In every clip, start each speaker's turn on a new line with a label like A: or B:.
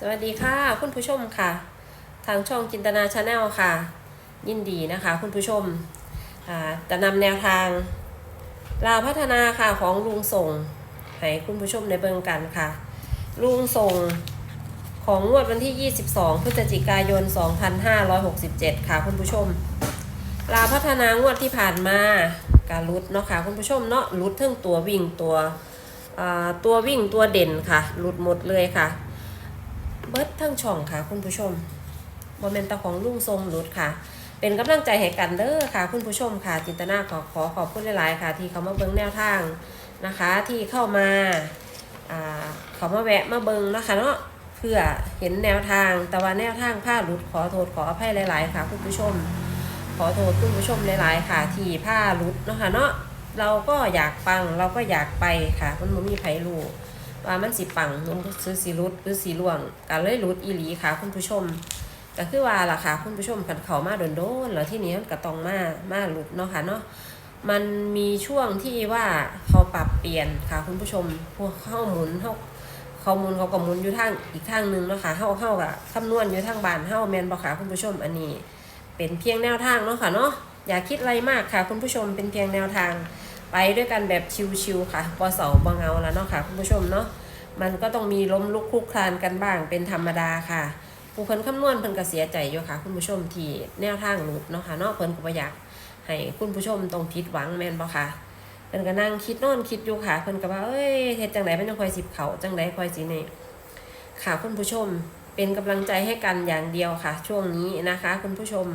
A: สวัสดีค่ะ คุณผู้ชมค่ะ ทางช่องจินตนาชาแนลค่ะ ยินดีนะคะ คุณผู้ชมจะนำแนวทางลาวพัฒนาค่ะของลุงส่งให้คุณผู้ชมในเบิงกันค่ะ ลุงส่งของงวดวันที่ 22 พฤศจิกายน 2567 ค่ะ คุณผู้ชม ลาวพัฒนางวดที่ผ่านมาการลุดเนาะค่ะ คุณผู้ชมเนาะลุดเทั้งตัววิ่งตัวตัววิ่งตัวเด่นค่ะหลุดหมดเลยค่ะ เบิดทั้งช่องค่ะ คุณผู้ชมโมเมนต์ตของลุงทรงหลุดค่ะ เป็นกำลังใจให้กันเด้อค่ะ คุณผู้ชมค่ะจินตนาขอขอขอบคุณหลายๆค่ะ ที่เขามาเบิ้งแนวทางนะคะ ที่เข้ามาอ่าเขามาแวะมาเบิ้งนะคะเนาะเพื่อเห็นแนวทางแต่ว่าแนวทางผ้าหลุดขอโทษขออภัยหลาย ๆ ค่ะ คุณผู้ชม ขอโทษคุณผู้ชมหลาย ๆ ค่ะ ที่ผ้าหลุดเนาะค่ะเนาะเราก็อยากปังเราก็อยากไปค่ะ มันบ่มีไผรู้ ว่ามันสิปังมันซื้อสีรุดหรือสีล่วงกันเลยรุดอีหลีค่ะคุณผู้ชมก็คือว่าล่ะค่ะคุณผู้ชมกันเขามาโดนโดนแล้วที่นี้มันก็ต้องมามาหลุดเนาะค่ะเนาะมันมีช่วงที่ว่าเขาปรับเปลี่ยนค่ะคุณผู้ชมพวกเข้าหมุนเข้าเขาหมุนเขาก็หมุนอยู่ทางอีกทางหนึ่งเนาะค่ะเข้าเข้ากับคำนวณอยู่ทางบานเข้าแมนบ่ค่ะคุณผู้ชมอันนี้ เป็นเพียงแนวทางเนาะค่ะเนาะอย่าคิดอะไรมากค่ะคุณผู้ชมเป็นเพียงแนวทาง ไปด้วยกันแบบชิวๆค่ะปอเสาบางเงาแล้วเนาะค่ะคุณผู้ชมเนาะมันก็ต้องมีล้มลุกคลุกคลานกันบ้างเป็นธรรมดาค่ะ ผู้เพิ่นคำนวณเพิ่นก็เสียใจอยู่ค่ะ คุณผู้ชมที่แนวทางหลุดเนาะค่ะเนาะเพิ่นก็บ่อยากให้คุณผู้ชมต้องผิดหวังแม่นบ่ค่ะเพิ่นก็นั่งคิดน่นคิดอยู่ค่ะเพิ่นก็ว่าเอ้ยเฮ็ดจังไดมันจังคอยสิบเขาจังไดคอยสินี่ค่ะคุณผู้ชมเป็นกำลังใจให้กันอย่างเดียวค่ะ ช่วงนี้นะคะ คุณผู้ชม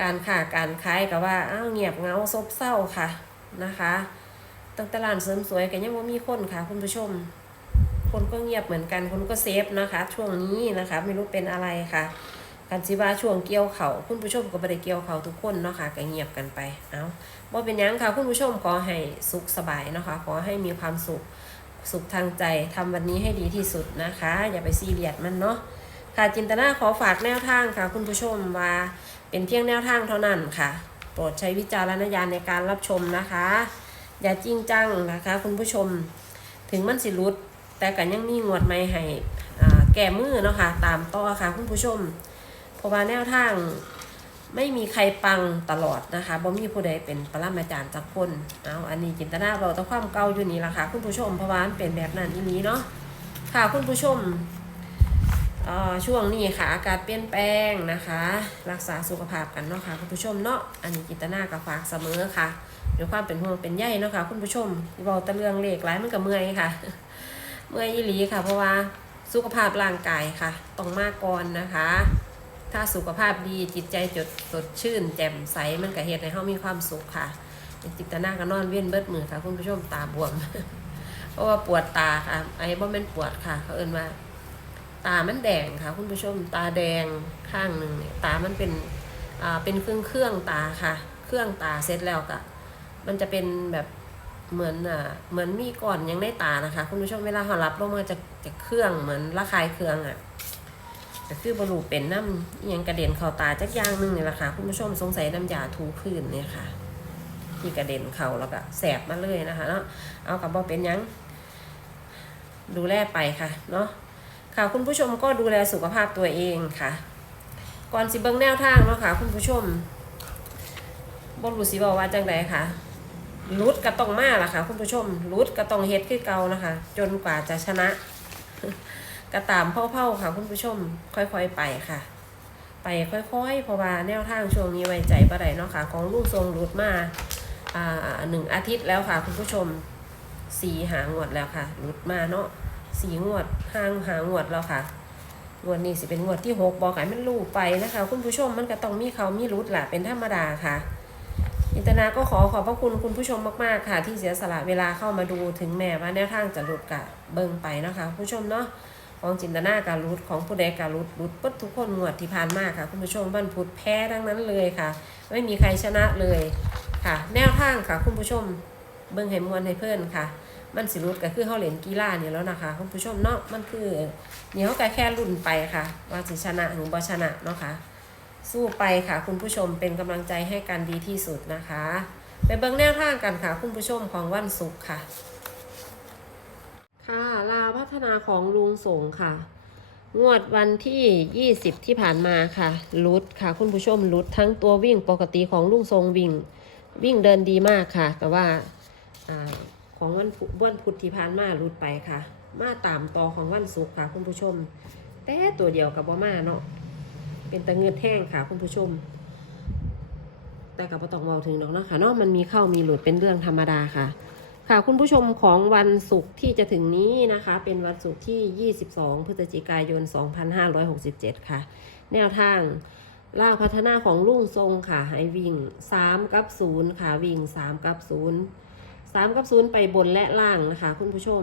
A: การค้าการขายก็ว่าอ้าวเงียบเงาซบเศร้าค่ะ นะคะตั้งแต่ร้านเสริมสวยก็ยังบ่ามีคนค่ะคุณผู้ชม คนก็เงียบเหมือนกันคนก็เซฟนะคะ ช่วงนี้นะคะ ไม่รู้เป็นอะไรค่ะกันสิว่าช่วงเกี่ยวเขาคุณผู้ชมก็ไม่ได้เกี่ยวเขาทุกคนเนาะค่ะก็เงียบกันไปเอาว่าเป็นยังค่ะคุณผู้ชมขอให้สุขสบายนะคะขอให้มีความสุขสุขทางใจทำวันนี้ให้ดีที่สุดนะคะ อย่าไปซีเรียสมันเนาะค่ะจินตนาขอฝากแนวทางค่ะ คุณผู้ชมว่าเป็นเพียงแนวทางเท่านั้นค่ะ รดใช้วิจารณญาณในการรับชมนะคะ อย่าจริงจังนะคะ คุณผู้ชม ถึงมันสิรุด แต่กันยังมีงวดใหม่ให้แก้มือเนาะค่ะตามต่อค่ะคุณผู้ชมเพราะว่าแนวทางไม่มีใครปังตลอดนะคะบ่มีผู้ใดเป็นปรมาจารย์จักคนเอาอันนี้จินตนาเราต้องความเก่าอยู่นี่ละค่ะคุณผู้ชมเพราะว่ามันเป็นแบบนั้นอีนี้เนาะค่ะคุณผู้ชม ช่วงนี้ค่ะ อากาศเปลี่ยนแปลงนะคะ รักษาสุขภาพกันเนาะค่ะคุณผู้ชมเนาะอันนี้จิตนากับฝากเสมอค่ะด้วยความเป็นห่วงเป็นใยเนาะค่ะคุณผู้ชมเว้าแตะเรื่องเลขหลายมันก็เมื่อยค่ะ เมื่อยอีหลีค่ะ เพราะว่าสุขภาพร่างกายค่ะต้องมากก่อนนะคะ ถ้าสุขภาพดีจิตใจจดสดชื่น แจ่มใสมันก็เฮ็ดให้เฮามีความสุขค่ะจิตนาก็นอนเวียนเบิดมือค่ะ คุณผู้ชมตาบวม เพราะว่าปวดตาค่ะไอ้บ่แม่นปวดค่ะ เขาเอิ้นว่า ตามันแดงค่ะ คุณผู้ชมตาแดงข้างหนึ่งเนี่ยตามันเป็นอ่าเป็นเครื่องเครื่องตาค่ะ เครื่องตาเสร็จแล้วก็มันจะเป็นแบบเหมือนอ่าเหมือนมีก่อนยังในตานะคะ คุณผู้ชมเวลาเรารับลงมาจะจะเครื่องเหมือนระคายเครื่องอะก็คือบรูเป็นน้ำยังกระเด็นเข้าตาจักอย่างหนึ่งนี่แหละค่ะ คุณผู้ชมสงสัยน้ำยาถูพื้นเนี่ยค่ะที่กระเด็นเข้าแล้วก็แสบมาเลยนะคะเนาะเอากับบอเป็นยังดูแลไปค่ะเนาะ ค่ะคุณผู้ชมก็ดูแลสุขภาพตัวเองค่ะก่อนสิเบิ่งแนวทางเนาะค่ะ คุณผู้ชมบ่รู้สิบอกว่าจังไดค่ะรุดก็ต้องมาล่ะค่ะ คุณผู้ชมรุดก็ต้องเฮ็ดคือเก่านะคะ จนกว่าจะชนะก็ตามเผ่าๆค่ะ คุณผู้ชม ค่อยๆไปค่ะ ไปค่อยๆเพราะว่าแนวทางช่วงนี้ไว้ใจบ่ไดเนาะค่ะ ของลูกทรงรุดมาอ่าหนึ่งอาทิตย์แล้วค่ะ คุณผู้ชมสี่หางวดแล้วค่ะรุดมาเนาะ สี่งวดห้างหางวดแล้วค่ะงวดนี้สิเป็นงวดที่หกบอกให้มันลูกไปนะคะ คุณผู้ชมมันก็ต้องมีเขามีรุดแหละเป็นธรรมดาค่ะ อินตนาก็ขอขอบพระคุณคุณผู้ชมมากๆค่ะ ที่เสียสละเวลาเข้ามาดูถึงแม้ว่าแนวทางจะหลุดกะเบิ่งไปนะคะ ผู้ชมเนาะของจินตนาการรุดของผู้ใดการรุดรุดปัดทุกคนงวดที่ผ่านมาค่ะ คุณผู้ชมบันพุดแพ้ทั้งนั้นเลยค่ะ ไม่มีใครชนะเลยค่ะ แนวทางค่ะ คุณผู้ชมเบิ่งให้มวนให้เพื่อนค่ะ มันสิรุดก็คือเขาเล่นกีฬาเนี่ยแล้วนะคะคุณผู้ชมเนาะมันคือเนียวก็แค่รุ่นไปค่ะ ว่าสิชนะหรือบ่ชนะเนาะค่ะสู้ไปค่ะ คุณผู้ชมเป็นกำลังใจให้กันดีที่สุดนะคะ ไปเบิ่งแนวทางกันค่ะ คุณผู้ชมของวันศุกร์ค่ะ ค่ะลาพัฒนาของลุงสงค่ะ งวดวันที่ 20 ที่ผ่านมาค่ะลุดค่ะ คุณผู้ชมลุดทั้งตัววิ่งปกติของลุงทรงวิ่ง วิ่งเดินดีมากค่ะ แต่ว่า ของวันวันพุธที่ผ่านมาหลุดไปค่ะ มาตามต่อของวันศุกร์ค่ะคุณผู้ชม แต่ตัวเดียวกับว่ามาเนาะเป็นตะเงือดแห้งค่ะคุณผู้ชม แต่กับต้องมองถึงหรอกเนาะค่ะเนาะมันมีเข้ามีหลุดเป็นเรื่องธรรมดาค่ะ ค่ะคุณผู้ชมของวันศุกร์ที่จะถึงนี้นะคะ เป็นวันศุกร์ที่ 22 พฤศจิกายน 2567 ค่ะ แนวทางล่าพัฒนาของลุงทรงค่ะให้วิ่ง 3 กับ 0 ค่ะ วิ่ง 3 กับ 0 3กับ0ไปบนและล่างนะคะ คุณผู้ชม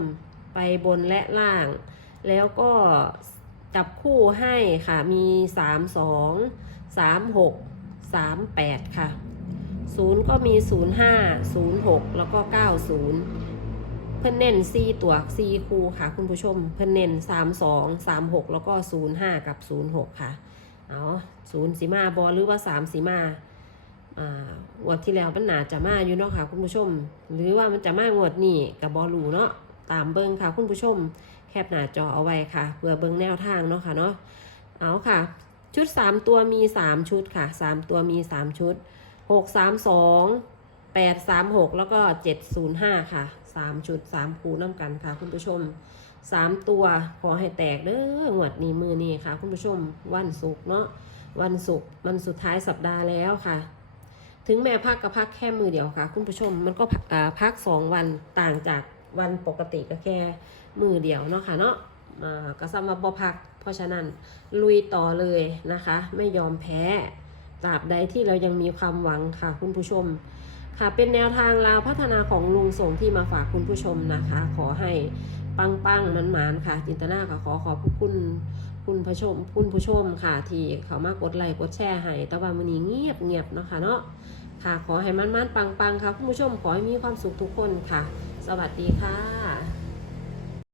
A: ไปบนและล่าง แล้วก็จับคู่ให้ค่ะมี3 2 3 6 3 8ค่ะศูนย์ก็มีศูนย์ห้าศูนย์หกแล้วก็เก้าศูนย์เพิ่นเน้นซีตัวซีคูค่ะ คุณผู้ชม เพิ่นเน้นสามสองสามหกแล้วก็ศูนย์ห้ากับศูนย์หกค่ะ เอาศูนย์สีมาบอหรือว่าสามสีมา งวดที่แล้วมันหนาจะมาอยู่เนาะค่ะคุณผู้ชม หรือว่ามันจะมางวดนี้กับบอลูเนาะตามเบิ้งค่ะคุณผู้ชม แคปหน้าจอเอาไว้ค่ะเพื่อเบิ้งแนวทางเนาะค่ะเนาะเอาค่ะ ชุด 3 ตัวมี 3 ชุดค่ะ 3 ตัวมี 3 ชุด 6 3 2 8 3 6 แล้วก็ 705 ค่ะ 3 ชุด 3 คูน้ำกันค่ะ คุณผู้ชม 3 ตัวขอให้แตกเด้องวดนี้มือนี้ค่ะ คุณผู้ชมวันศุกร์เนาะวันศุกร์วันสุดท้ายสัปดาห์แล้วค่ะ ถึงแม้พักกับพักแค่มือเดียวค่ะ คุณผู้ชมมันก็พักสองวันต่างจากวันปกติก็แค่มือเดียวเนาะค่ะเนาะก็สำหรับบ่พัก เพราะฉะนั้นลุยต่อเลยนะคะ ไม่ยอมแพ้ตราบใดที่เรายังมีความหวังค่ะ คุณผู้ชม ค่ะเป็นแนวทางลาวพัฒนาของลุงส่งที่มาฝากคุณผู้ชมนะคะ ขอให้ปังปังมันมานๆค่ะ จินตนาค่ะขอขอบคุณ คุณผู้ชมคุณผู้ชมค่ะ ที่เขามากดไลค์กดแชร์ให้แต่ว่ามันนี้เงียบเงียบๆเนาะค่ะเนาะค่ะ ขอให้มันมันๆปังปังๆค่ะ คุณผู้ชมขอให้มีความสุขทุกคนค่ะ สวัสดีค่ะ